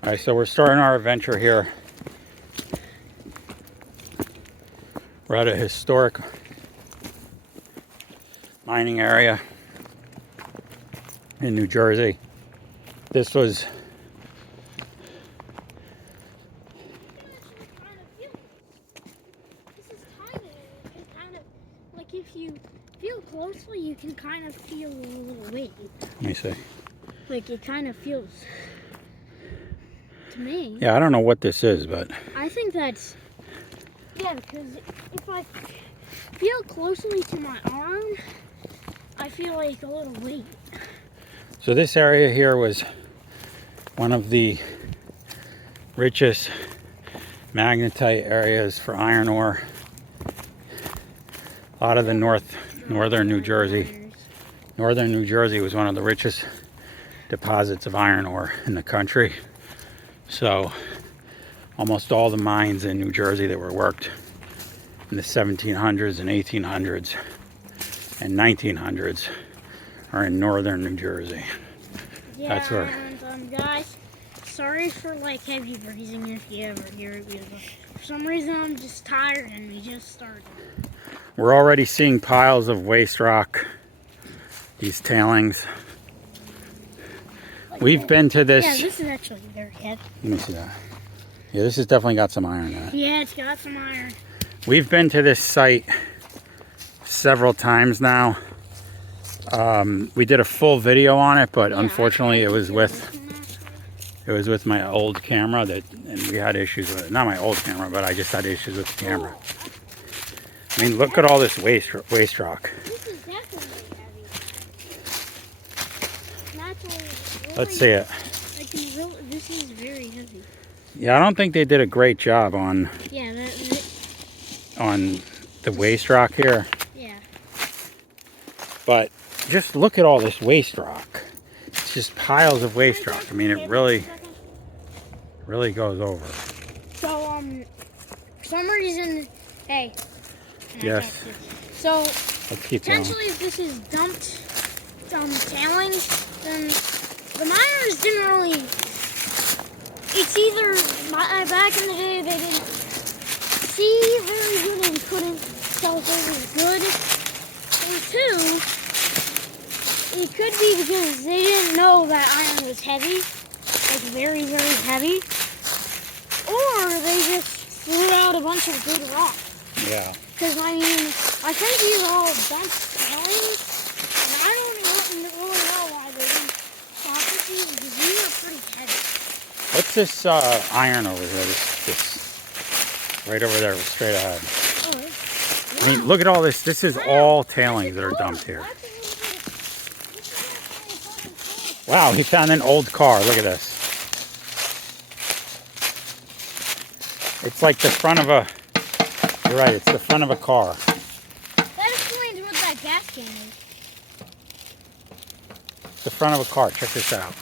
All right, so we're starting our adventure here. We're at a historic mining area in New Jersey. This was like if you feel closely, you can kind of feel a little weight. Let me see. Like it kind of feels to me. Yeah, I don't know what this is, but I think that's because if I feel closely to my arm, I feel like a little weight. so this area here was one of the richest magnetite areas for iron ore. A lot of the northern New Jersey. Northern New Jersey was one of the richest deposits of iron ore in the country. So almost all the mines in New Jersey that were worked in the 1700s and 1800s and 1900s are in northern New Jersey. Yeah, that's where. And guys, sorry for like heavy breathing if you ever hear it, because for some reason I'm just tired and we just started. We're already seeing piles of waste rock, these tailings. Like We've been to this. Yeah, this is actually very heavy. Let me see that. Yeah, this has definitely got some iron in it. Yeah, it's got some iron. We've been to this site several times now. We did a full video on it, but unfortunately it was with my old camera and we had issues with it. Not my old camera, but I just had issues with the camera. I mean, look at all this waste rock. This is definitely heavy. Let's see it. This is very heavy. Yeah, I don't think they did a great job on on the waste rock here. Yeah. But just look at all this waste rock. It's just piles of waste rock. I mean, it really goes over. So, for some reason, hey. Yes. So, let's keep going. potentially if this is dumped tailings, then the miners didn't really, it's either, back in the day they didn't see very good and couldn't tell if it was good, and two, it could be because they didn't know that iron was heavy, like very, very heavy, or they just threw out a bunch of good rock. Yeah. Because, I mean, I think these are all dumped tailings, and I don't even really know why they didn't process these, because these are pretty heavy. What's this iron over here? This right over there, straight ahead. Oh, yeah. I mean, look at all this. This is all tailings that are dumped here. Wow, he found an old car. Look at this. It's like the front of a... You're right, it's the front of a car. That explains what that gas can is. It's the front of a car. Check this out.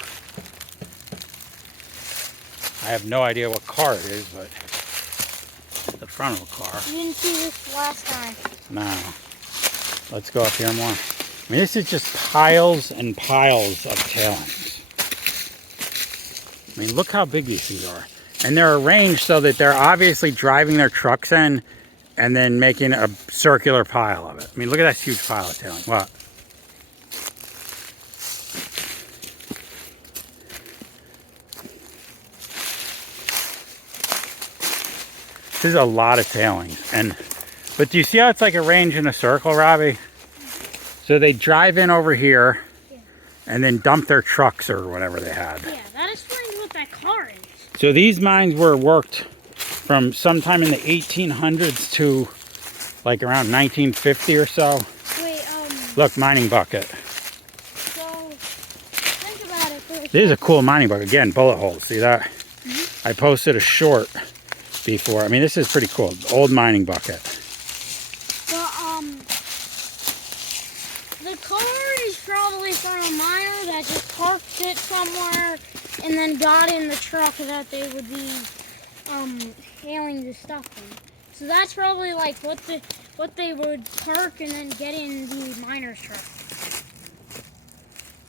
I have no idea what car it is, but it's the front of a car. You didn't see this last time. No. Let's go up here more. I mean, this is just piles and piles of tailings. I mean, look how big these things are. And they're arranged so that they're obviously driving their trucks in and then making a circular pile of it. I mean, look at that huge pile of tailings. What? This is a lot of tailings. But do you see how it's like arranged in a circle, Robbie? So they drive in over here and then dump their trucks or whatever they had. Yeah, that explains what that car is. So these mines were worked from sometime in the 1800s to like around 1950 or so. Wait, Look, mining bucket. So, think about it for a This is a second. cool mining bucket. Again, bullet holes. See that? Mm-hmm. I posted a short before. I mean, this is pretty cool. Old mining bucket. So, the car is probably from a miner that just parked it somewhere and then got in the truck that they would be hailing the stuff in. So that's probably like what they would park and then get in the miner's truck.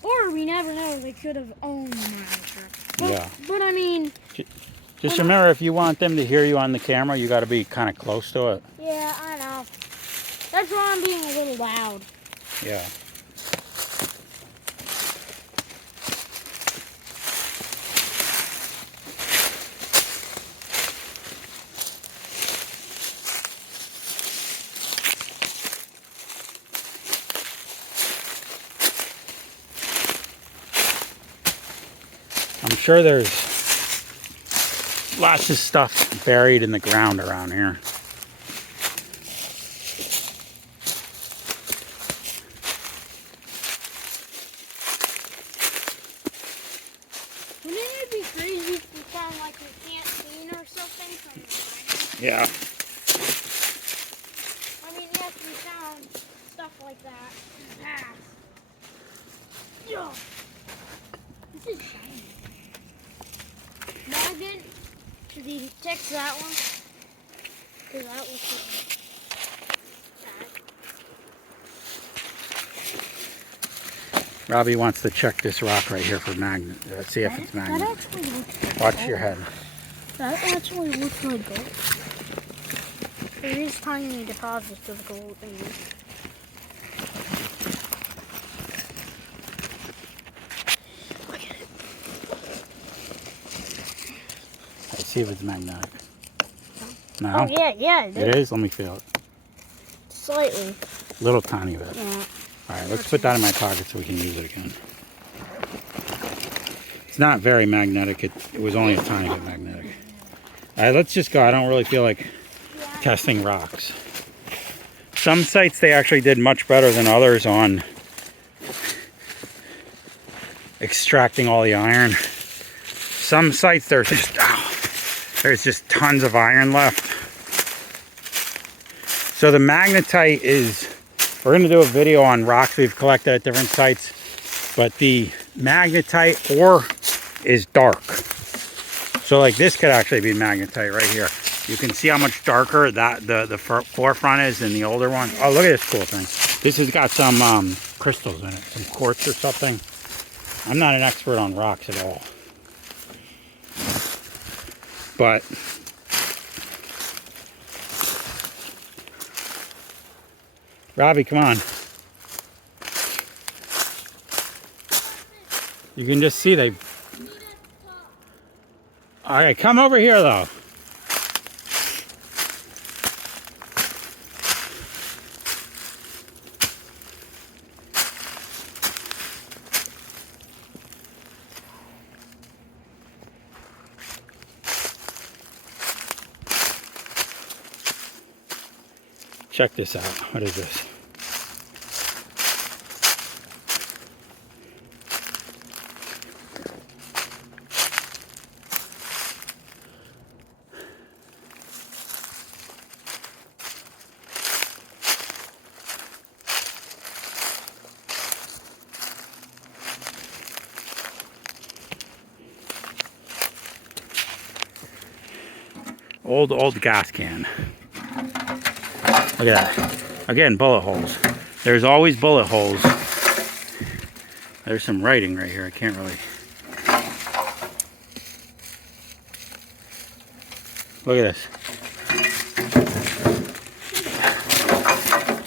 Or we never know, they could have owned the miner's truck. Yeah. But I mean... Just remember, if you want them to hear you on the camera, you got to be kind of close to it. Yeah, I know. That's why I'm being a little loud. Yeah. I'm sure there's lots of stuff buried in the ground around here. Wouldn't it be crazy if we found like a canteen or something from the mine? Yeah. I mean, yes, we found stuff like that in the past. Yo, this is shiny. Magnet, should he text that one? Because that looks like that. Robbie wants to check this rock right here for magnet. Let's see if it's magnet. That actually looks like Watch gold. your head. That actually looks like gold. There is tiny deposits of gold in it. Look at it. Let's see if it's magnetic. No? Oh, yeah, It is? Let me feel it. Slightly. Little tiny bit. Yeah. Alright, let's put that in my pocket so we can use it again. It's not very magnetic. It was only a tiny bit magnetic. Alright, let's just go. I don't really feel like testing rocks. Some sites they actually did much better than others on extracting all the iron. Some sites there's just tons of iron left. So the magnetite is, we're going to do a video on rocks we've collected at different sites, but the magnetite ore is dark. So like this could actually be magnetite right here. You can see how much darker that the forefront is than the older one. Oh, look at this cool thing. This has got some crystals in it, some quartz or something. I'm not an expert on rocks at all. But Robbie, come on. You can just see they... Alright, come over here though. Check this out. What is this? Old gas can. Look at that. Again, bullet holes. There's always bullet holes. There's some writing right here. I can't really... Look at this.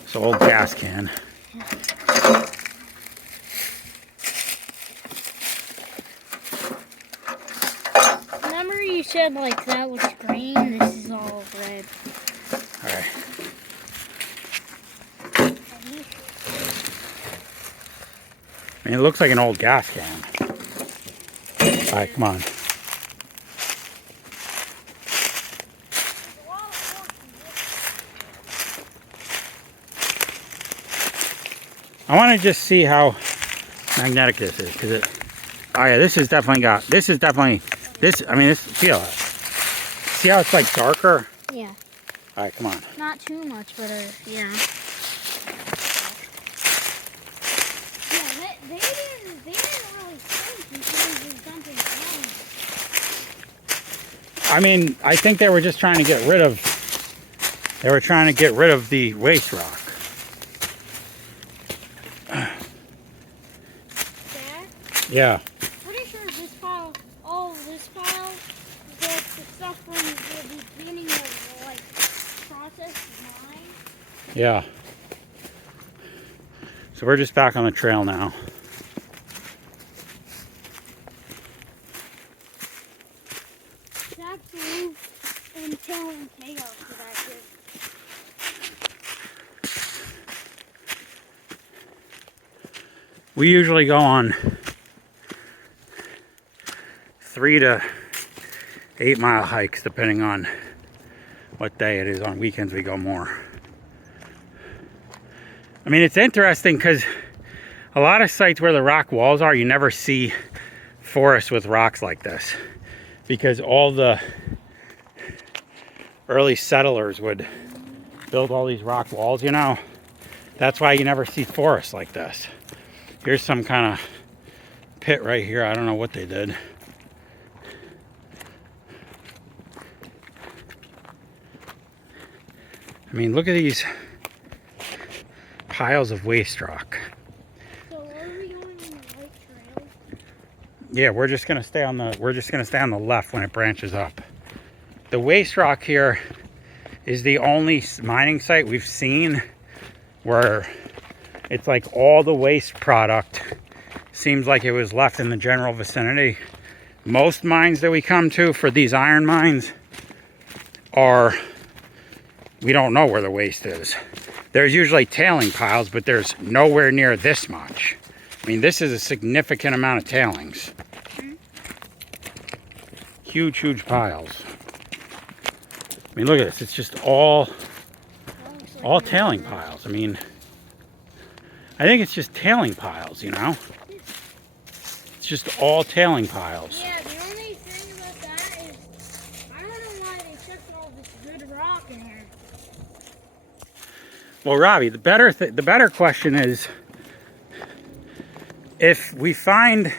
It's an old gas can. Remember you said like that was green, this is all red. Alright. I mean, it looks like an old gas can. Alright, come on. I want to just see how magnetic this is, because it... Oh yeah, this is definitely got... This is definitely... This, I mean, this... Feel it. See how it's like darker? Yeah. Alright, come on. Not too much, but yeah. Yeah, they didn't really think in terms of dumping iron. I mean, I think they were just trying to get rid of... They were trying to get rid of the waste rock. Dad? Yeah. Pretty sure this pile, all stuff from the beginning of like process mine. Yeah. So we're just back on the trail now. That's the roof and killing chaos back here. We usually go on 3 to 8 mile hikes depending on what day it is. On weekends we go more. I mean, it's interesting because a lot of sites where the rock walls are, you never see forests with rocks like this, because all the early settlers would build all these rock walls, you know. That's why you never see forests like this. Here's some kind of pit right here. I don't know what they did. I mean, look at these piles of waste rock. So are we going on the right trail? Yeah, we're just gonna stay on the left when it branches up. The waste rock here is the only mining site we've seen where it's like all the waste product seems like it was left in the general vicinity. Most mines that we come to for these iron mines are, we don't know where the waste is. There's usually tailing piles, but there's nowhere near this much. I mean, this is a significant amount of tailings. Huge, huge piles. I mean, look at this. It's just all tailing piles. I mean, I think it's just tailing piles, you know? It's just all tailing piles. Yeah, the only thing about that is I don't know why they took all this good rock in here. Well, Robbie, the better question is, if we find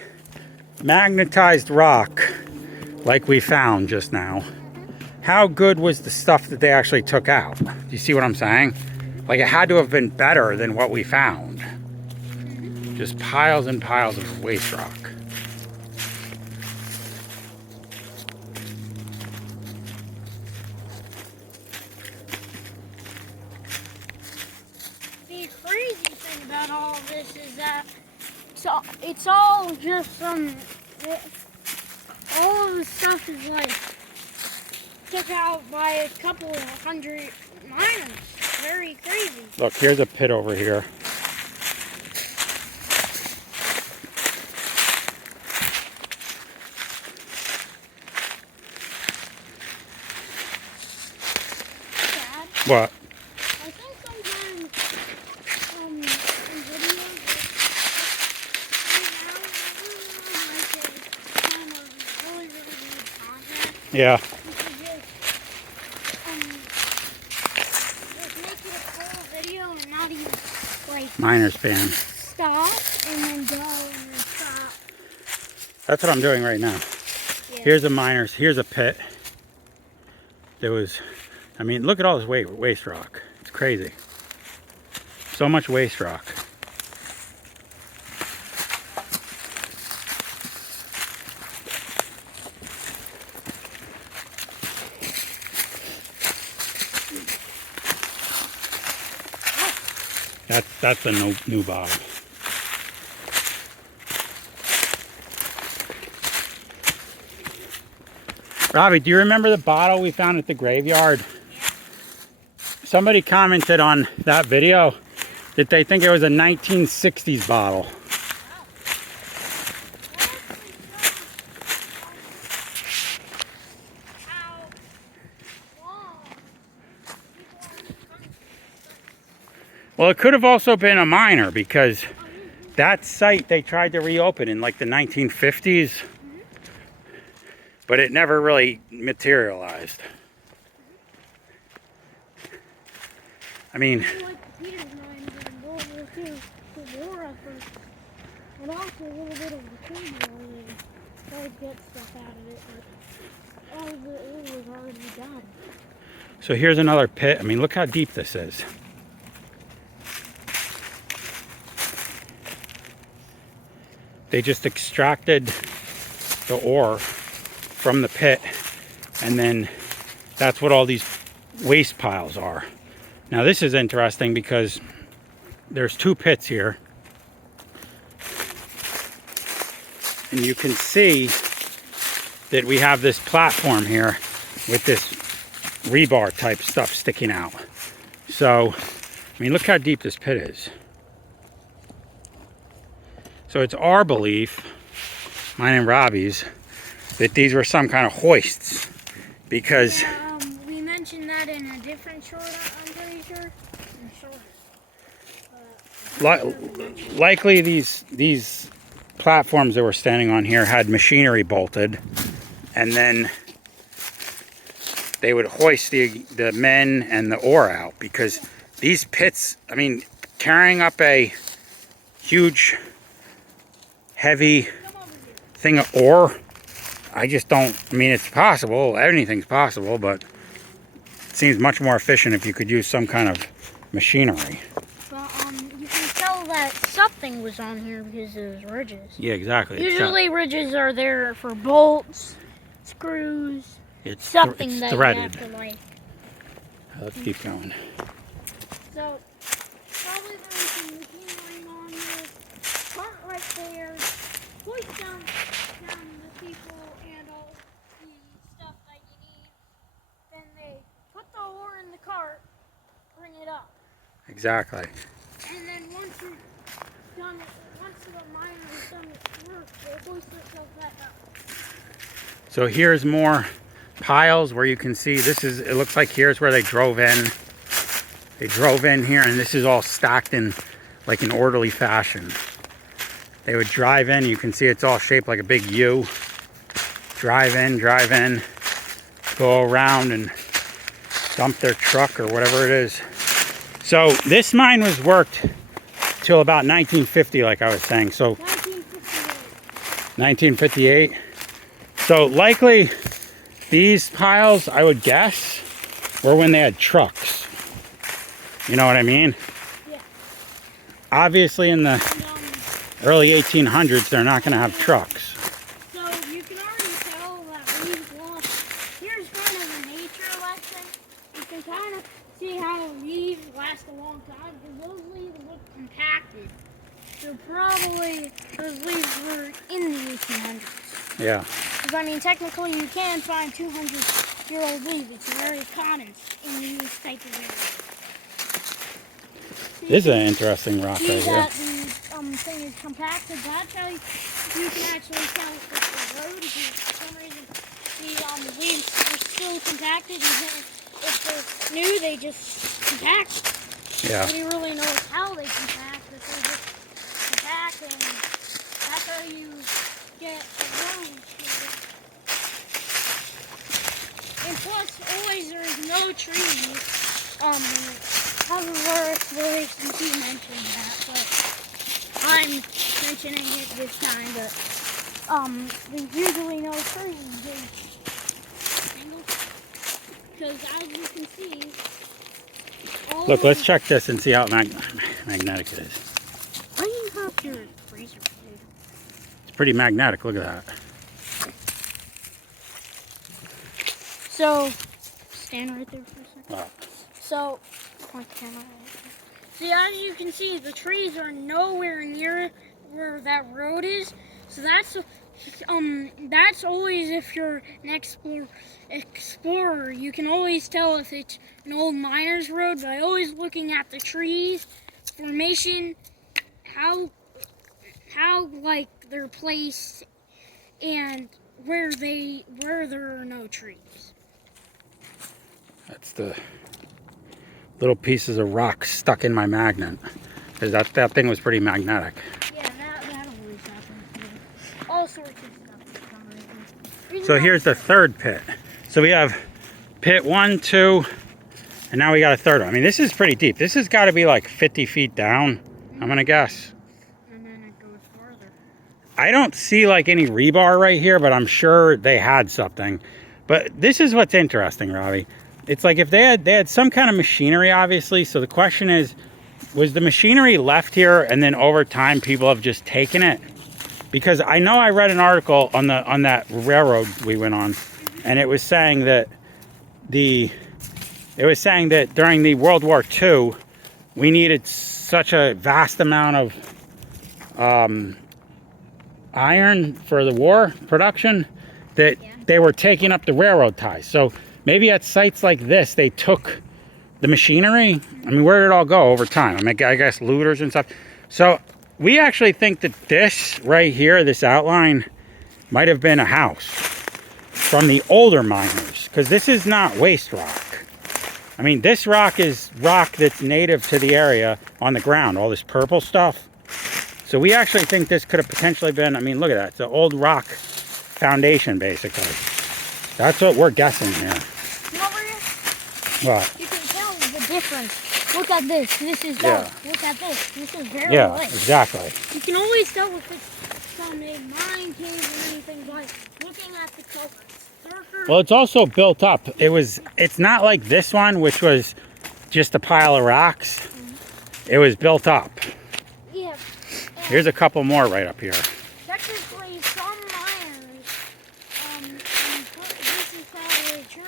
magnetized rock like we found just now, how good was the stuff that they actually took out? Do you see what I'm saying? Like, it had to have been better than what we found. Just piles and piles of waste rock. The crazy thing about all of this is that it's all just all of the stuff is like took out by a couple hundred miners. Very crazy. Look, here's a pit over here. Dad, What? I think sometimes in videos really good content. Yeah. You should just make it a full video and not even like Miner's fan. stop and then go and then stop. That's what I'm doing right now. Yeah. Here's a pit. There was, I mean, look at all this waste rock. It's crazy. So much waste rock. That's a new bottle. Robbie, do you remember the bottle we found at the graveyard? Yeah. Somebody commented on that video that they think it was a 1960s bottle. Well, it could have also been a miner, because that site they tried to reopen in like the 1950s, but it never really materialized. I mean, Like the Peters mines in World War II, the war effort, and also a little bit of the Cold War, they tried to get stuff out of it, but all of the ore was already done. so here's another pit. I mean, look how deep this is. They just extracted the ore from the pit And then that's what all these waste piles are. Now this is interesting because there's 2 pits here. And you can see that we have this platform here with this rebar type stuff sticking out. So, I mean, look how deep this pit is. So it's our belief, mine and Robbie's, that these were some kind of hoists, because we mentioned that in a different short, I'm pretty sure. Likely these platforms that we're standing on here had machinery bolted, and then they would hoist the men and the ore out, because these pits, I mean, carrying up a huge heavy thing of ore, I just don't, I mean, it's possible, anything's possible, but it seems much more efficient if you could use some kind of machinery. But you can tell that something was on here because there's ridges. Yeah, exactly. Usually ridges are there for bolts, screws, it's something that threaded. you have to like. Let's keep going. So probably there's some machinery on here, cart right there, hoist down the people and all the stuff that you need. Then they put the ore in the cart, bring it up. Exactly. And then once you're done, once the miner is done its work, they hoist themselves back up. So here's more piles where you can see this is, it looks like here's where they drove in. They drove in here, and this is all stacked in like an orderly fashion. They would drive in, you can see it's all shaped like a big U. Drive in, go around and dump their truck or whatever it is. So this mine was worked till about 1950, like I was saying. So 1958. So likely these piles, I would guess, were when they had trucks. You know what I mean? Yeah. Obviously in the early 1800s, they're not going to have trucks. So you can already tell that we've lost. Here's kind of a nature lesson. You can kind of see how leaves last a long time, because those leaves look compacted. So probably those leaves were in the 1800s. Yeah. Because I mean, technically you can find 200-year-old leaves. It's very common in these type of areas. This is an interesting rock See right here. that the thing is compacted. That's how you can actually tell if it's a road. If for some reason the leaves are still compacted, if they're new, they just compact. Yeah. Nobody really knows how they compact, but they just compact, and that's how you get a road. And plus, always there's no trees. However, exploration team mentioned that, but I'm mentioning it this time. But there's usually no trees. Because as you can see, Look, let's check this and see how magnetic it is. Why do you have your freezer? It's pretty magnetic. Look at that. So, stand right there for a second. Wow. So, point the camera right there. See, as you can see, the trees are nowhere near where that road is. So that's always, if you're an explorer, you can always tell if it's an old miner's road by always looking at the trees, formation, how like they're placed, and where there are no trees. That's the little pieces of rock stuck in my magnet. Because that thing was pretty magnetic. Yeah, that always happens. All sorts of stuff. So here's the third pit. So we have pit 1, 2, and now we got a third one. I mean, this is pretty deep. This has got to be like 50 feet down, I'm gonna guess. And then it goes farther. I don't see like any rebar right here, but I'm sure they had something. But this is what's interesting, Robbie. It's like if they had some kind of machinery, obviously. So the question is, was the machinery left here and then over time people have just taken it? Because I know I read an article on that railroad we went on and it was saying that during the World War II, we needed such a vast amount of iron for the war production that they were taking up the railroad ties. So maybe at sites like this, they took the machinery. I mean, where did it all go over time? I mean, I guess looters and stuff. So we actually think that this right here, this outline, might have been a house from the older miners, because this is not waste rock. I mean, this rock is rock that's native to the area on the ground, all this purple stuff. So we actually think this could have potentially been, I mean, look at that. It's an old rock foundation, basically. That's what we're guessing here. You know What? you can tell the difference. Look at this. This is dark. Look at this. This is very light. Exactly. You can always tell if it's from a mine cave or anything by looking at the color. Well, it's also built up. It's not like this one, which was just a pile of rocks. It was built up. Yeah. Here's a couple more right up here. Technically, some miners, this is probably true.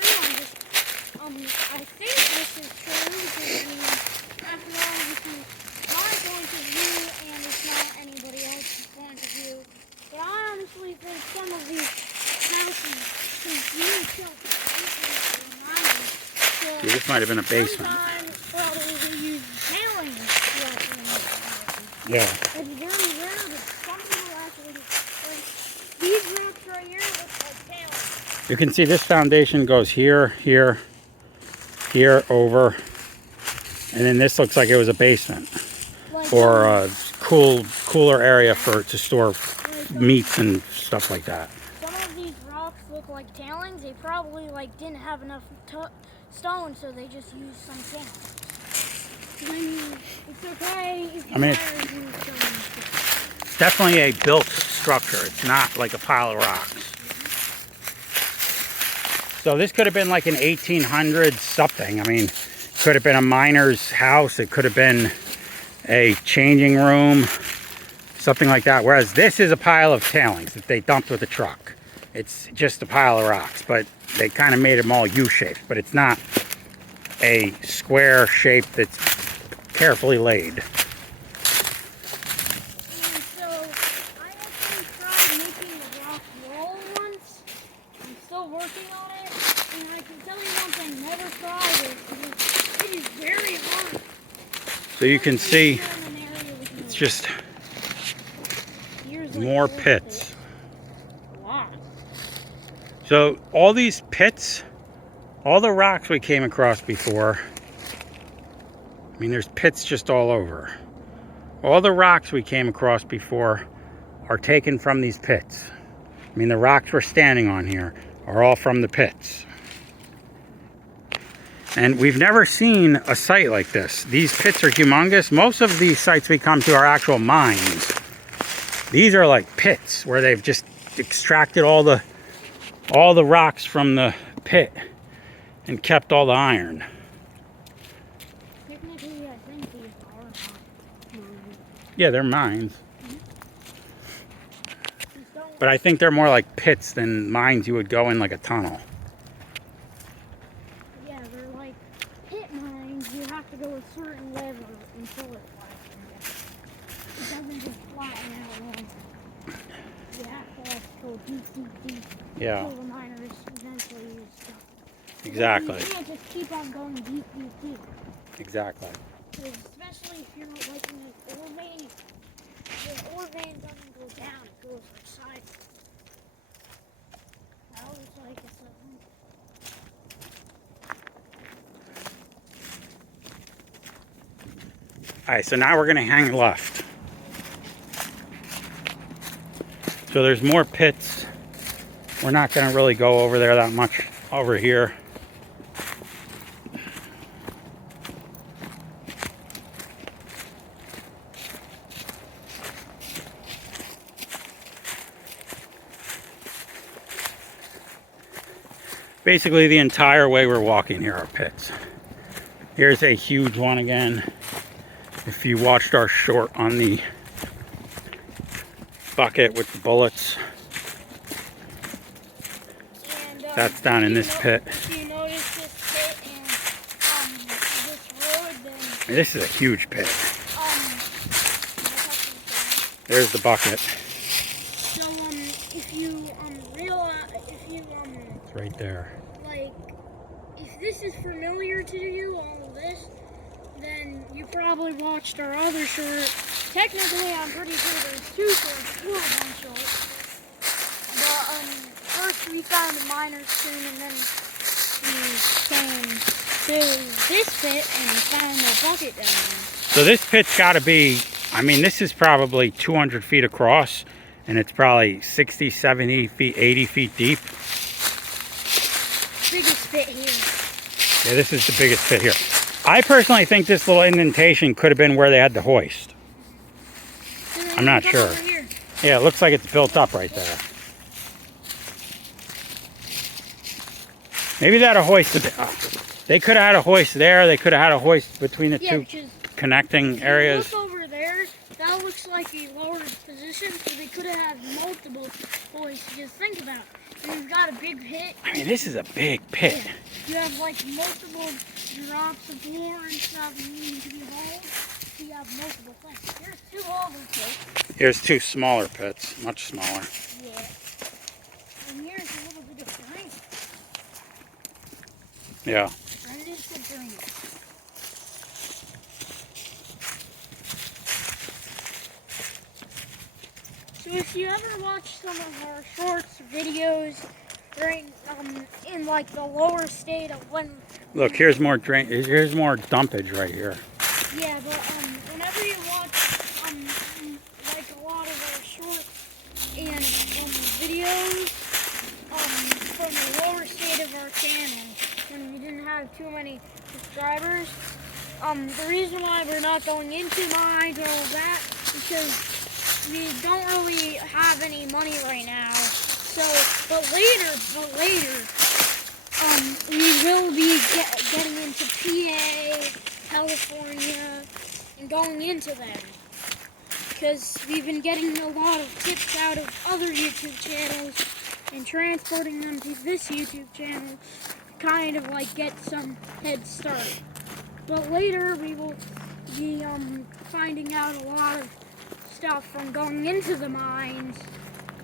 I think this is true because, after all, this is my point of view and it's not anybody else's point of view. But I honestly think some of these houses can use some miners. See, this might have been a basement. Sometimes probably use tailings throughout the houses. Yeah. It's very rare that some people actually, like, these rocks right here look like tailings. You can see this foundation goes here, here, here, over. And then this looks like it was a basement. Like, Or a cooler area to store meats and stuff like that. some of these rocks look like tailings. They probably didn't have enough stone, so they just used some tailings. I mean, it's okay if you use stone. It's definitely a built structure. It's not like a pile of rocks. So this could have been like an 1800s something. I mean, it could have been a miner's house. It could have been a changing room, something like that. Whereas this is a pile of tailings that they dumped with a truck. It's just a pile of rocks, but they kind of made them all U-shaped. But it's not a square shape that's carefully laid. And so, I actually tried making the rock wall once. I'm still working on it. And I can tell you one thing, never try this because it is very hard. So you can see it's just more pits. A lot. So all these pits, all the rocks we came across before, I mean, there's pits just all over. All the rocks we came across before are taken from these pits. I mean, the rocks we're standing on here are all from the pits. And we've never seen a site like this. These pits are humongous. Most of these sites we come to are actual mines. These are like pits where they've just extracted all the rocks from the pit and kept all the iron. Technically, I think these are mines. Yeah, they're mines. But I think they're more like pits than mines you would go in like a tunnel. Yeah, they're like pit mines. You have to go a certain level until it flattens. It doesn't just flatten out alone. You have to go deep. Yeah. Until the miners eventually use stuff. Exactly. You can't just keep on going deep. Exactly. Especially if you're not liking the ore vein. The ore vein doesn't go down, it goes like sideways. That looks like it's Alright, so now we're going to hang left. So there's more pits. We're not going to really go over there that much over here. Basically, the entire way we're walking here are pits. Here's a huge one again. If you watched our short on the bucket with the bullets. And That's down in this pit. If you notice this pit and this road, then This is a huge pit. um, There's the bucket. so if you realize, if you It's right there. like, if this is familiar to you, all of this, then you probably watched our other short. Technically, I'm pretty sure there's 2 shorts, 2 of them shorts. But first we found a miner's tomb, and then we came to this pit and we found a bucket down there. So this pit's got to be, I mean, this is probably 200 feet across, and it's probably 60, 70 feet, 80 feet deep. Biggest pit here. Yeah, this is the biggest pit here. I personally think this little indentation could have been where they had the hoist. I'm not sure. Yeah, it looks like it's built up right there. Maybe that a hoist. They could have had a hoist there. They could have had a hoist between the two connecting areas. Look over there. That looks like a lower position, so they could have had multiple hoists. Just think about it. And you've got a big pit. I mean, this is a big pit. Yeah. You have like multiple drops of ore and stuff you need to be hauled. So you have multiple things. Here's 2 older pits. Here's 2 smaller pits, much smaller. Yeah. And here's a little bit of drain. Yeah. And this is the drain. So if you ever watch some of our shorts videos during in like the lower state of when Look, here's more drain. Here's more dumpage right here. yeah, but whenever you watch like a lot of our shorts and videos from the lower state of our channel when we didn't have too many subscribers, the reason why we're not going into mines or all that is because we don't really have any money right now. So, but later, we will be getting into PA, California, and going into them. Because we've been getting a lot of tips out of other YouTube channels and transporting them to this YouTube channel to kind of like get some head start. But later we will be finding out a lot of stuff from going into the mines,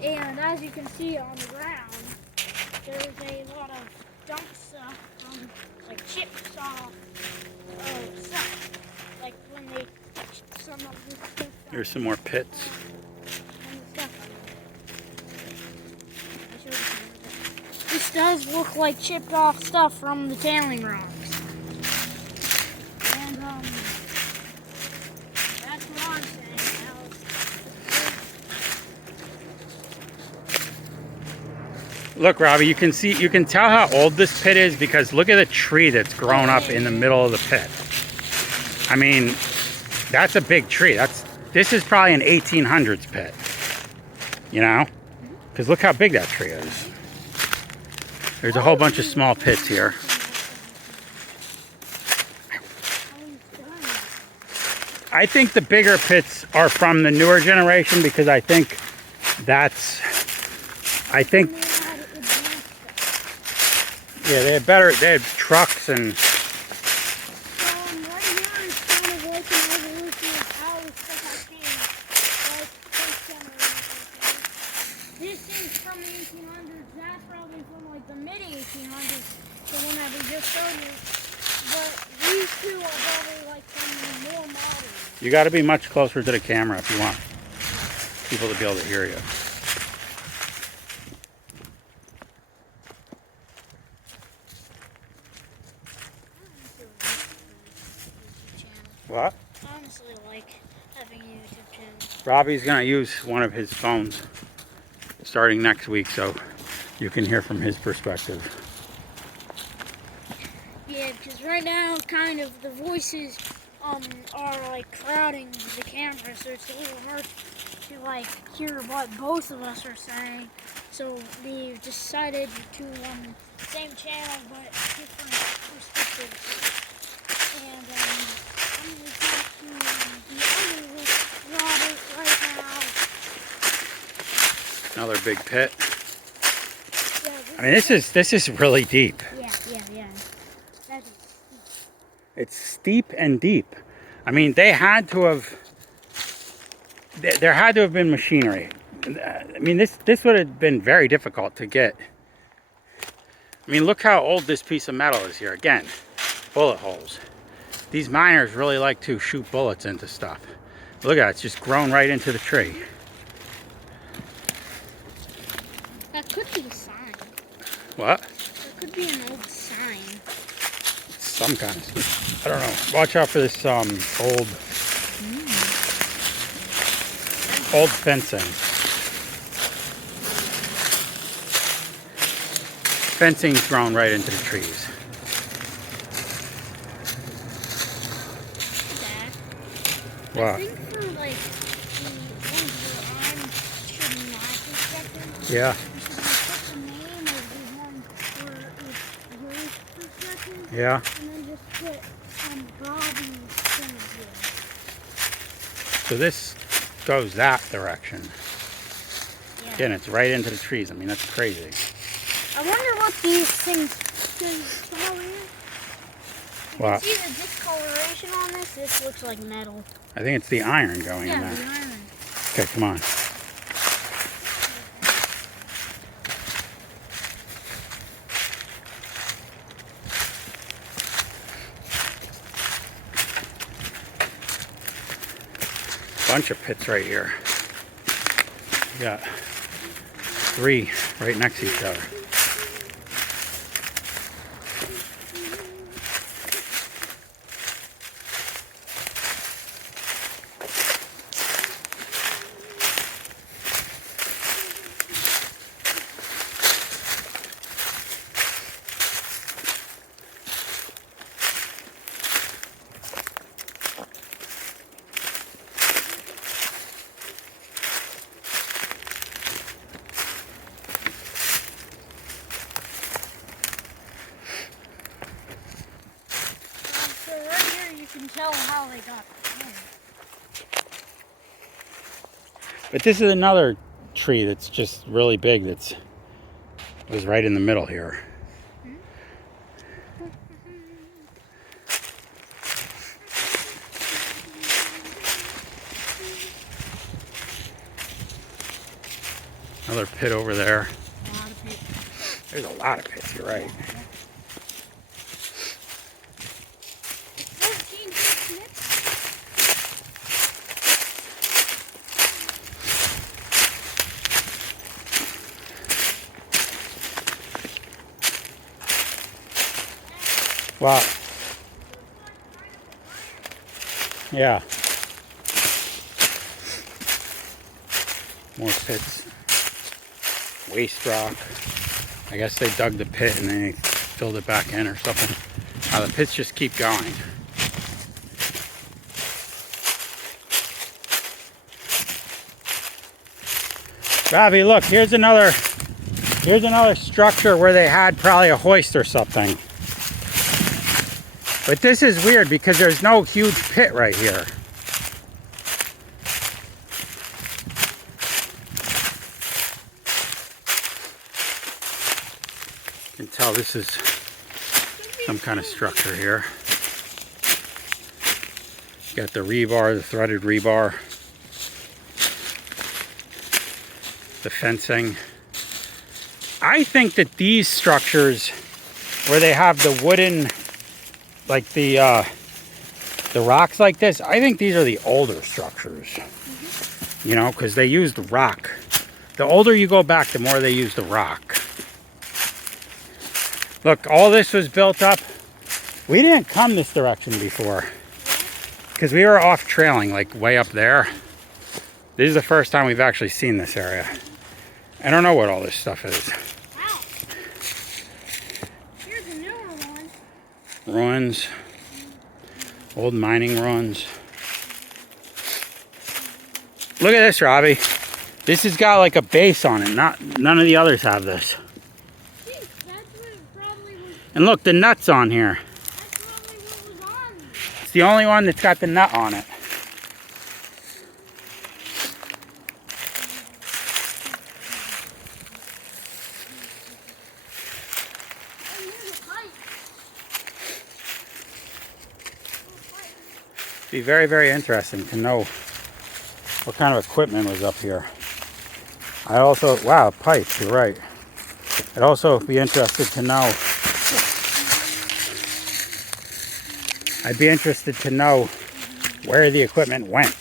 and as you can see on the ground, there's a lot of dump stuff, like chips off stuff, like when they touch some of this stuff. Here's some more pits. And the stuff. I showed you. This does look like chipped off stuff from the tailing rocks. And that's what I'm saying. Look, Robbie, you can tell how old this pit is because look at the tree that's grown up in the middle of the pit. I mean, that's a big tree. This is probably an 1800s pit. You know? Because look how big that tree is. There's a whole bunch of small pits here. I think the bigger pits are from the newer generation because I think yeah, they had trucks and right here is kind of like an evolution of how stuff came. Like first generation. This is from the 1800s. That's probably from like the mid 1800s. The one that we just showed you. But these 2 are probably like from the more modern. you got to be much closer to the camera if you want people to be able to hear you. What? I honestly like having a YouTube channel. Robbie's going to use one of his phones starting next week so you can hear from his perspective. Yeah, because right now, kind of, the voices are like crowding the camera, so it's a little hard to like hear what both of us are saying. So we've decided to same channel but different perspectives. And I'm going to talk to the other with Robert right now. Another big pit. Yeah, I mean, this is really deep. Yeah. That is, It's steep and deep. I mean, they had to have. There had to have been machinery. I mean, this would have been very difficult to get. I mean, look how old this piece of metal is here. Again, bullet holes. These miners really like to shoot bullets into stuff. Look at it, it's just grown right into the tree. that could be a sign. What? That could be an old sign. Some kind of, I don't know. Watch out for this old fencing. Fencing's grown right into the trees. Dad, What? I think for like the ones where I'm shooting my perspective, Yeah, you should like put the name of the one where it's your perspective, yeah. and then just put Bobby's thing here. So this goes that direction. Yeah. Again, it's right into the trees. I mean, that's crazy. I wonder what these things can smell here. You What? can see the discoloration on this. This looks like metal. I think it's the iron going in Yeah, there. the iron. Okay, come on. Bunch of pits right here. We got 3 right next to each other. So right here you can tell how they got in. But this is another tree that's just really big was right in the middle here. Another pit over there. A lot of people. There's a lot of pits, you're right. 14 minutes. Wow. Yeah. More pits. Waste rock. I guess they dug the pit and they filled it back in or something. The pits just keep going. Robbie, look, here's another structure where they had probably a hoist or something. But this is weird because there's no huge pit right here. You can tell this is some kind of structure here. Got the rebar, the threaded rebar, the fencing. I think that these structures where they have the wooden, like the rocks like this, I think these are the older structures. You know, because they used rock. The older you go back, the more they use the rock. Look, all this was built up. We didn't come this direction before because we were off trailing, like way up there. This is the first time we've actually seen this area. I don't know what all this stuff is. Wow. Here's a newer one. Ruins. Old mining ruins. Look at this, Robbie. This has got like a base on it. None of the others have this. Jeez, that's what it probably was. And look, the nut's on here. That's probably what was on there. It's the only one that's got the nut on it. Be very, very interesting to know what kind of equipment was up here. I also, wow, pipes, you're right. I'd also be interested to know, I'd be interested to know where the equipment went.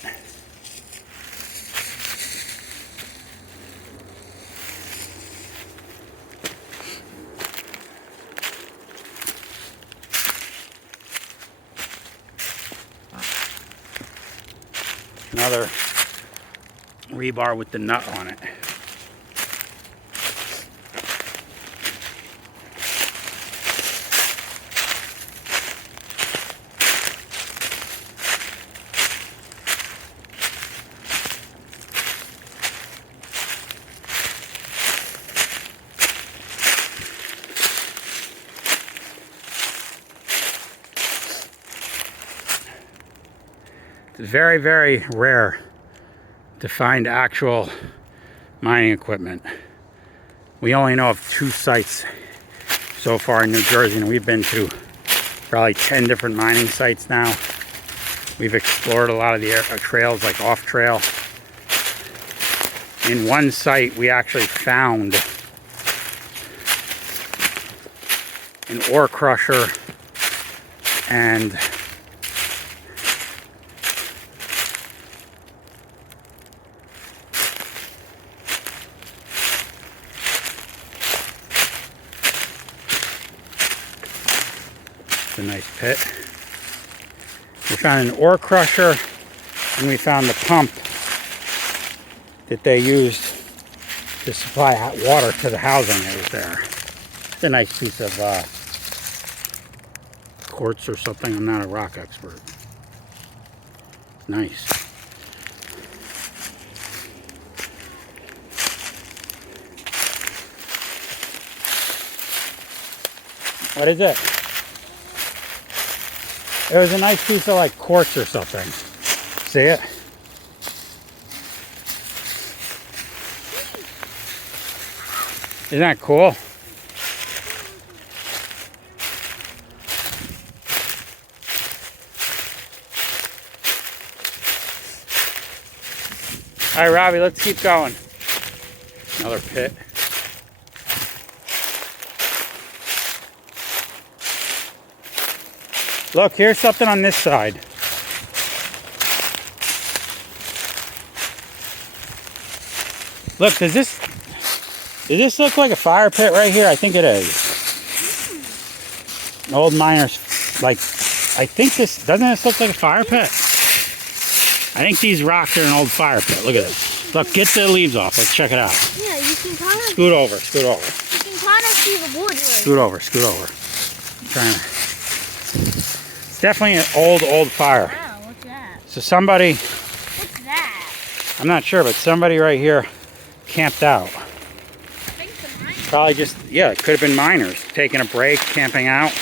Another rebar with the nut on it. It's very, very rare to find actual mining equipment. We only know of 2 sites so far in New Jersey, and we've been to probably 10 different mining sites now. We've explored a lot of the trails, like off trail. In one site, we actually found an ore crusher and a nice pit. We found an ore crusher, and we found the pump that they used to supply hot water to the housing that was there. It's a nice piece of quartz or something. I'm not a rock expert. Nice. What is it? It was a nice piece of like quartz or something. See it? Isn't that cool? All right, Robbie, let's keep going. Another pit. Look, here's something on this side. Look, does this look like a fire pit right here? I think it is. An old miner's, like, I think this, doesn't this look like a fire pit? I think these rocks are an old fire pit. Look at this. Look, get the leaves off. Let's check it out. Yeah, you can kind of... Scoot over, scoot over. You can kind of see the wood right. Scoot over, scoot over. I'm trying to... It's definitely an old fire. Wow, what's that? So somebody... What's that? I'm not sure, but somebody right here camped out. I think the mine. Probably just, yeah, it could have been miners. Taking a break, camping out.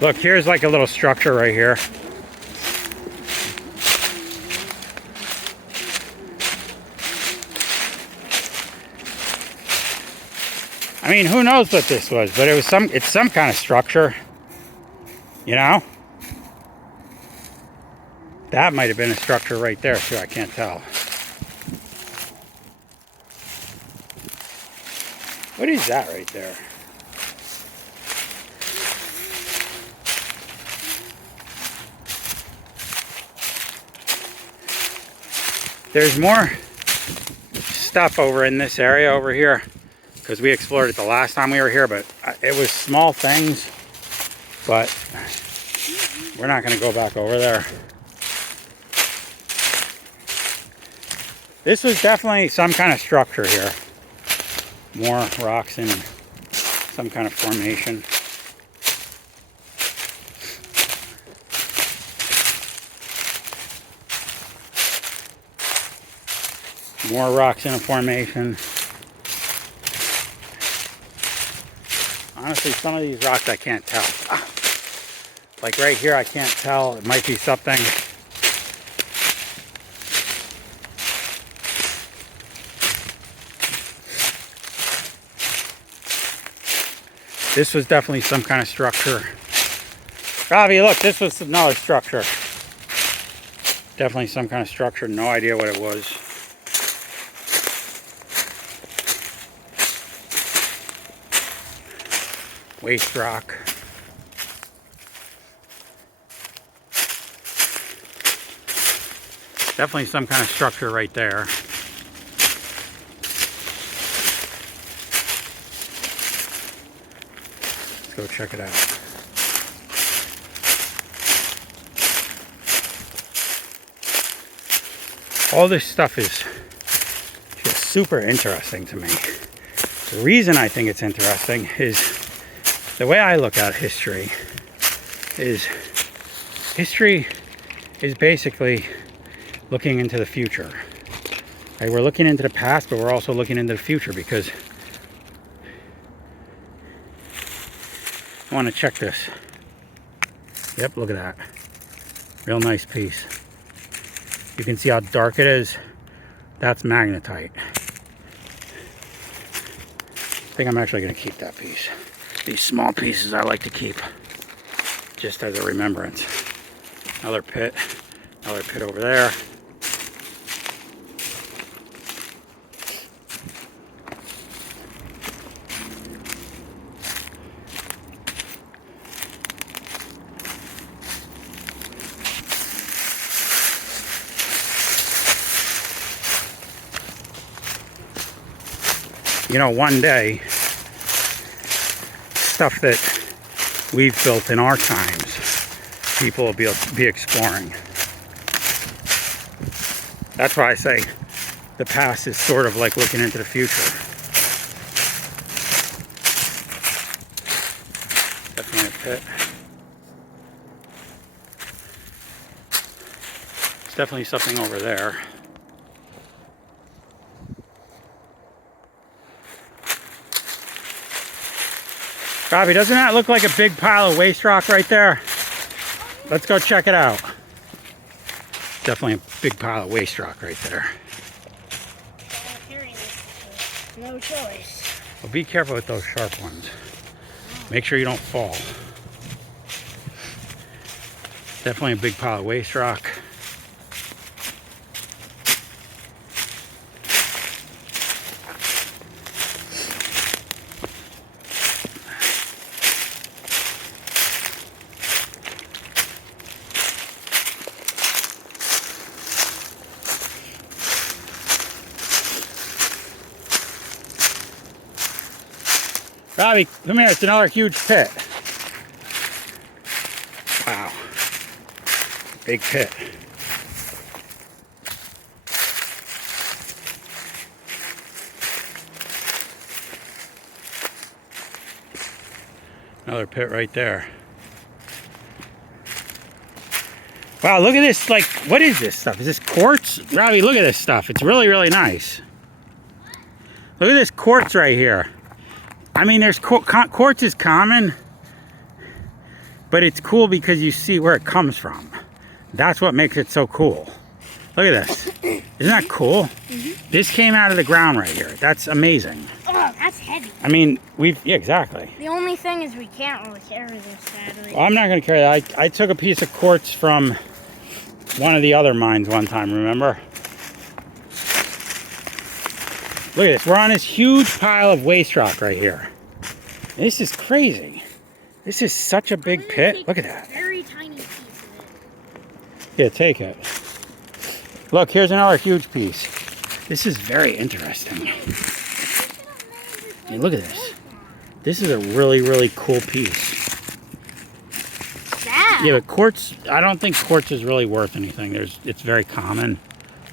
Look, here's like a little structure right here. I mean, who knows what this was, but it was it's some kind of structure. You know? That might have been a structure right there too, I can't tell. What is that right there? There's more stuff over in this area over here, because we explored it the last time we were here, but it was small things, but we're not going to go back over there. This was definitely some kind of structure here. More rocks in some kind of formation. More rocks in a formation. Honestly, some of these rocks I can't tell. Like right here, I can't tell. It might be something. This was definitely some kind of structure. Robbie, look, this was another structure. Definitely some kind of structure. No idea what it was. Waste rock. Definitely some kind of structure right there. Let's go check it out. All this stuff is just super interesting to me. The reason I think it's interesting is the way I look at history is basically looking into the future. Right? We're looking into the past, but we're also looking into the future because I want to check this. Yep, look at that. Real nice piece. You can see how dark it is. That's magnetite. I think I'm actually going to keep that piece. These small pieces I like to keep just as a remembrance. Another pit over there. You know, one day, stuff that we've built in our times, people will be exploring. That's why I say the past is sort of like looking into the future. Definitely a pit. There's definitely something over there. Bobby, doesn't that look like a big pile of waste rock right there? Let's go check it out. Definitely a big pile of waste rock right there. No choice. Well, be careful with those sharp ones. Make sure you don't fall. Definitely a big pile of waste rock. Bobby, come here, it's another huge pit. Wow. Big pit. Another pit right there. Wow, look at this, like, what is this stuff? Is this quartz? Robbie, look at this stuff. It's really, really nice. Look at this quartz right here. I mean, there's quartz is common, but it's cool because you see where it comes from. That's what makes it so cool. Look at this. Isn't that cool? Mm-hmm. This came out of the ground right here. That's amazing. Oh, that's heavy. I mean, yeah, exactly. The only thing is we can't really carry this, sadly. Well, I'm not going to carry that. I took a piece of quartz from one of the other mines one time, remember? Look at this. We're on this huge pile of waste rock right here. This is crazy. This is such a big pit. Look at that. Very tiny piece of it. Yeah, take it. Look, here's another huge piece. This is very interesting. Hey, look at this. This is a really, really cool piece. Yeah, but quartz, I don't think quartz is really worth anything. It's very common.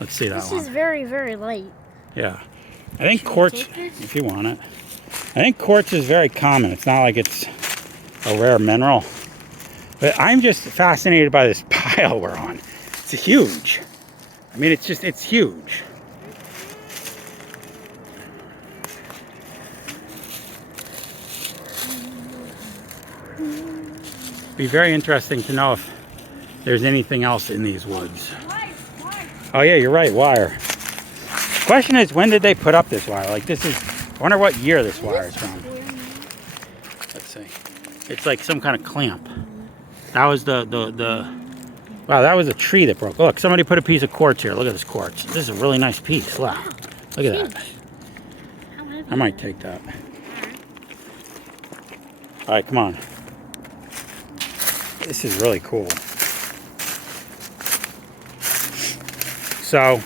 Let's see that one. This is very, very light. Yeah. I think quartz, if you want it. I think quartz is very common. It's not like it's a rare mineral. But I'm just fascinated by this pile we're on. It's huge. I mean, it's huge. It'd be very interesting to know if there's anything else in these woods. Oh yeah, you're right, wire. Question is, when did they put up this wire? Like, this is, I wonder what year this wire is from. Let's see. It's like some kind of clamp. That was the wow, that was a tree that broke. Look, somebody put a piece of quartz here. Look at this quartz. This is a really nice piece. Look. Look at that. I might take that. All right, come on. This is really cool. So,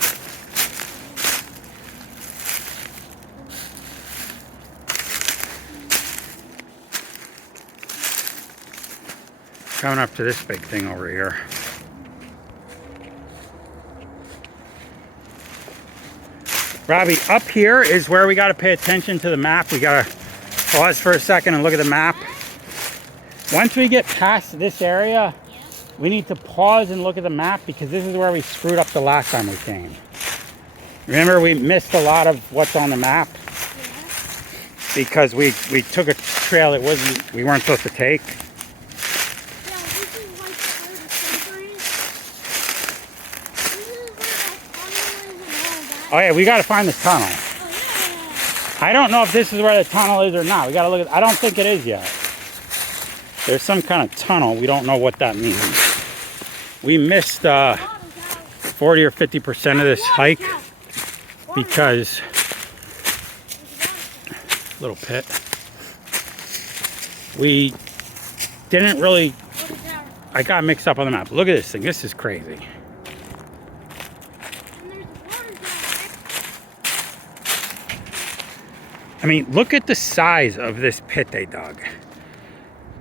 coming up to this big thing over here. Robbie, up here is where we got to pay attention to the map. We got to pause for a second and look at the map. Once we get past this area, we need to pause and look at the map because this is where we screwed up the last time we came. Remember, we missed a lot of what's on the map because we took a trail that we weren't supposed to take. Oh yeah, we got to find the tunnel. I don't know if this is where the tunnel is or not. We got to look at. I don't think it is yet. There's some kind of tunnel. We don't know what that means. We missed 40 or 50% of this hike because little pit. We didn't really. I got mixed up on the map. Look at this thing. This is crazy. I mean, look at the size of this pit they dug.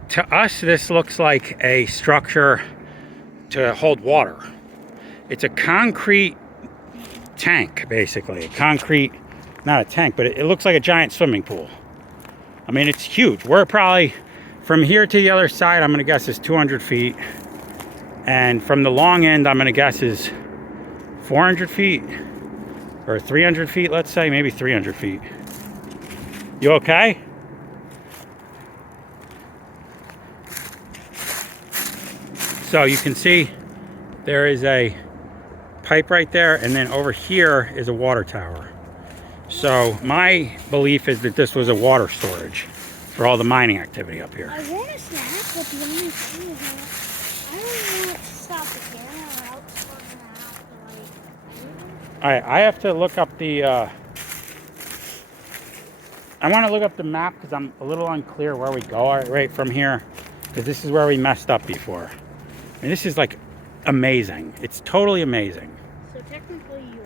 To us, this looks like a structure to hold water. It's a concrete tank, basically. A concrete, not a tank, but it looks like a giant swimming pool. I mean, it's huge. We're probably, from here to the other side, I'm gonna guess is 200 feet. And from the long end, I'm gonna guess is 400 feet or 300 feet, let's say, maybe 300 feet. You okay? So you can see there is a pipe right there, and then over here is a water tower. So my belief is that this was a water storage for all the mining activity up here. I want a snack, but the only thing is I don't know if to stop the camera or else we're gonna have to Alright, I have to look up the I want to look up the map because I'm a little unclear where we go right from here, because this is where we messed up before. I mean, this is like amazing. It's totally amazing. So technically you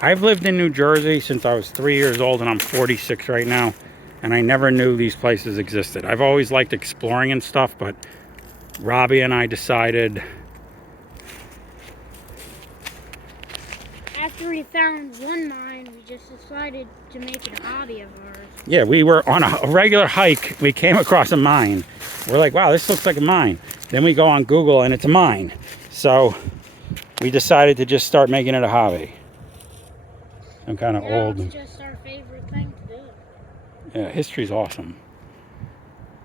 are. I've lived in New Jersey since I was 3 years old, and I'm 46 right now, and I never knew these places existed. I've always liked exploring and stuff, but Robbie and I decided after we found one mine, we just decided to make it a hobby of ours. Yeah, we were on a regular hike. We came across a mine. We're like, wow, this looks like a mine. Then we go on Google and it's a mine. So we decided to just start making it a hobby. I'm kind of old. It's just our favorite thing to do. Yeah, history's awesome.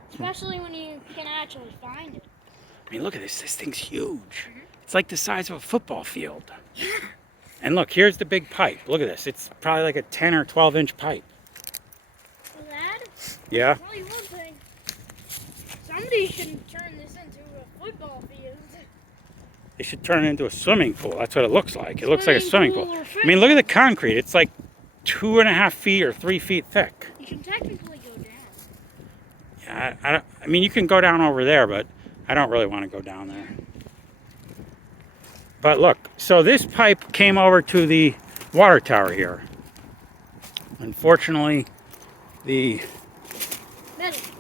Especially when you can actually find it. I mean, look at this. This thing's huge. It's like the size of a football field. And look, here's the big pipe. Look at this. It's probably like a 10 or 12 inch pipe. Well, Dad, Yeah. I'll tell you one thing. Somebody should turn this into a football field. They should turn it into a swimming pool. That's what it looks like. It looks like a swimming pool. Or I mean, look at the concrete. It's like 2.5 feet or 3 feet thick. You can technically go down. Yeah, I mean, you can go down over there, but I don't really want to go down there. But look, so this pipe came over to the water tower here. Unfortunately, the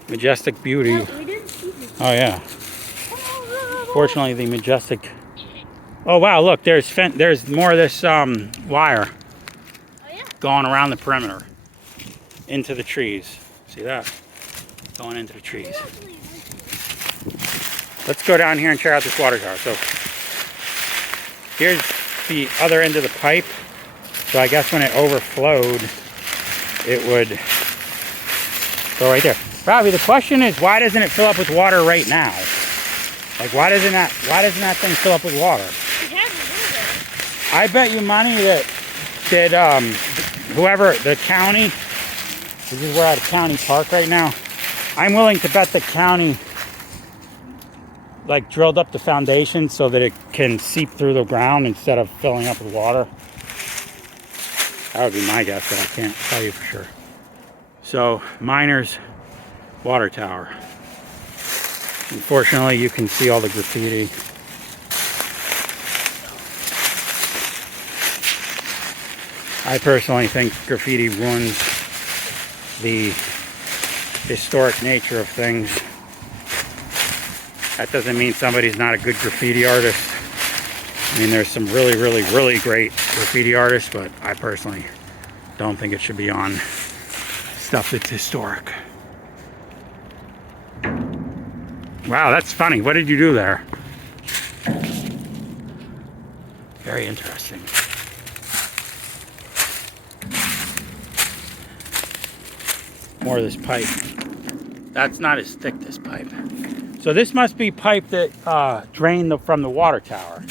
majestic beauty. We didn't see this. Oh yeah. Fortunately, the majestic. Oh wow! Look, there's more of this wire going around the perimeter into the trees. See that? Going into the trees. Let's go down here and check out this water tower. So here's the other end of the pipe. So I guess when it overflowed, it would go right there. Robbie, the question is, why doesn't it fill up with water right now? Like, why doesn't that thing fill up with water? It has a little bit. I bet you money that whoever, the county, This is we're at a county park right now. I'm willing to bet the county like drilled up the foundation so that it can seep through the ground instead of filling up with water. That would be my guess, but I can't tell you for sure. So, miners' water tower. Unfortunately, you can see all the graffiti. I personally think graffiti ruins the historic nature of things. That doesn't mean somebody's not a good graffiti artist. I mean, there's some really, really, really great graffiti artists, but I personally don't think it should be on stuff that's historic. Wow, that's funny. What did you do there? Very interesting. More of this pipe. That's not as thick, this pipe. So this must be pipe that drained from the water tower.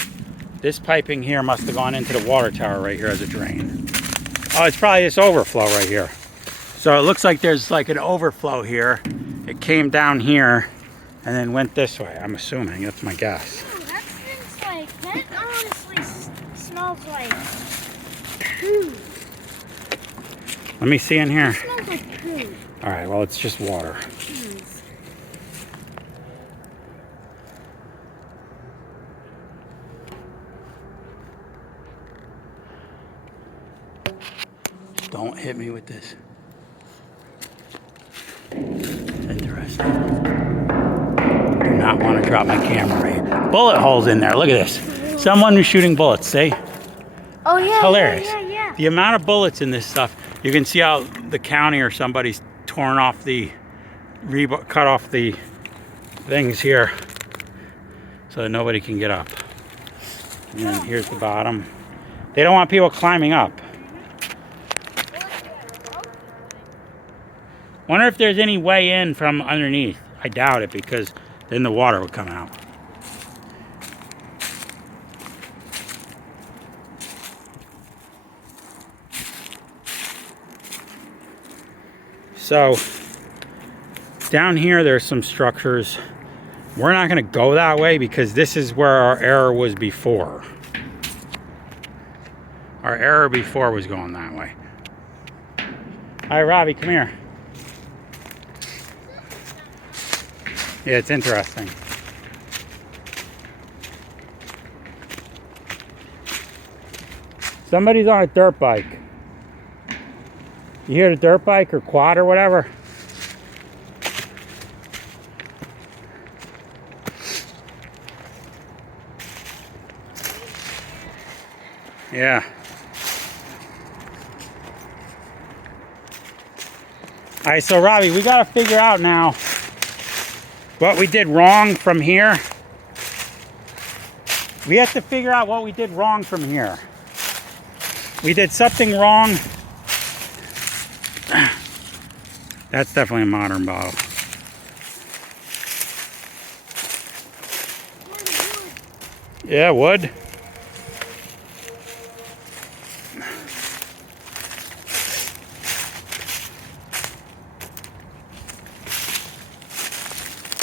This piping here must have gone into the water tower right here as a drain. Oh, it's probably this overflow right here. So it looks like there's like an overflow here. It came down here and then went this way. I'm assuming, that's my guess. Oh, that smells like, that honestly smells like poo. Let me see in here. It smells like poo. All right, well, it's just water. Don't hit me with this. Interesting. Do not want to drop my camera right. Bullet holes in there. Look at this. Someone who's shooting bullets. See? Oh yeah. Hilarious. Yeah. The amount of bullets in this stuff. You can see how the county or somebody's torn off the cut off the things here so that nobody can get up. And then here's the bottom. They don't want people climbing up. Wonder if there's any way in from underneath. I doubt it, because then the water would come out. So down here there's some structures. We're not going to go that way because this is where our error was before. Our error before was going that way. Hi, Robbie, come here. Yeah, it's interesting. Somebody's on a dirt bike. You hear the dirt bike or quad or whatever? Yeah. All right, so Robbie, we got to figure out now what we did wrong from here. We have to figure out what we did wrong from here. We did something wrong. That's definitely a modern bottle. Yeah, wood.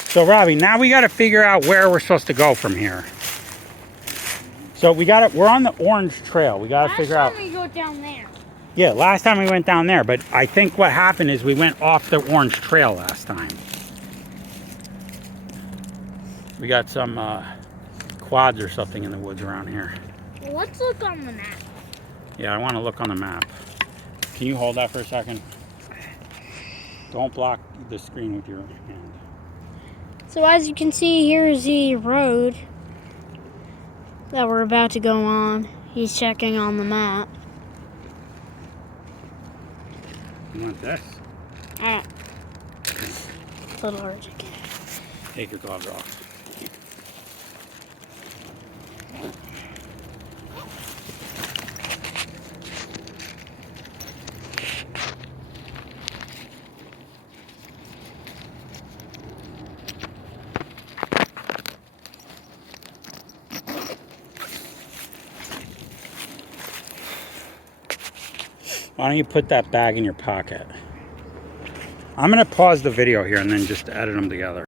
So Robbie, now we got to figure out where we're supposed to go from here. So we're on the orange trail. We got to figure out. Last time we go down there. Yeah, last time we went down there, but I think what happened is we went off the orange trail last time. We got some quads or something in the woods around here. Well, let's look on the map. Yeah, I want to look on the map. Can you hold that for a second? Don't block the screen with your hand. So as you can see, here's the road that we're about to go on. He's checking on the map. You want this? A little allergic. Take your gloves off. Why don't you put that bag in your pocket? I'm going to pause the video here and then just edit them together.